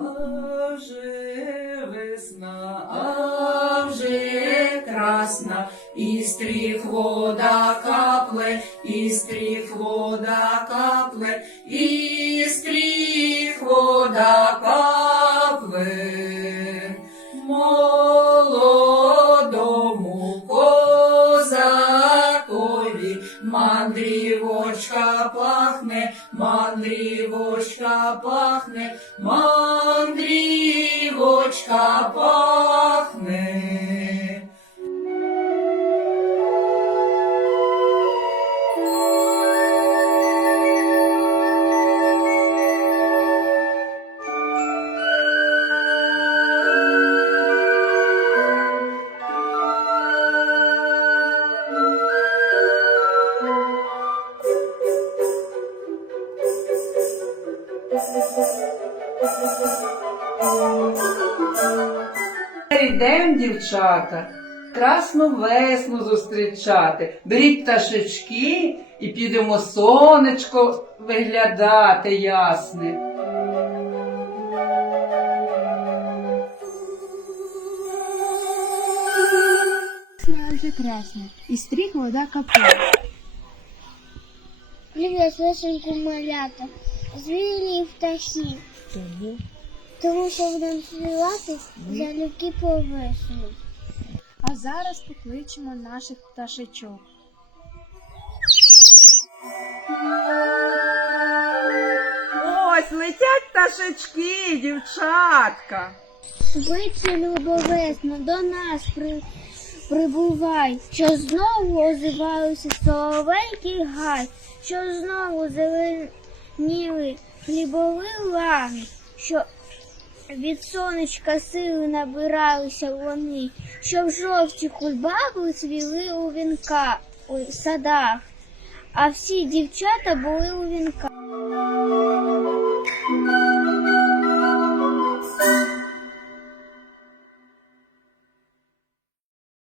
А весна, вже красна, і стріх вода капле, і стріх вода капле, і стріх вода капле. Молодому козакові мандрівочка мандрівочка пахне, мандрівочка пахне. Йдем, дівчата, красну весну зустрічати. Беріть пташечки і підемо сонечко виглядати ясне. Вже і стріх вода капає. Привіт, вишеньку малята, звірі і птахи, Тому тому що будемо співати залюбки по весну. А зараз покличемо наших пташечок. Ось летять пташечки, дівчатка. Швидше любовесно до нас при... прибувай, що знову озиваюся соловейкий гай, що знову зеленіли хлібові лани, що від сонечка сили набиралися вони, що в жовті кульбаби цвіли у вінка у садах, а всі дівчата були у вінках.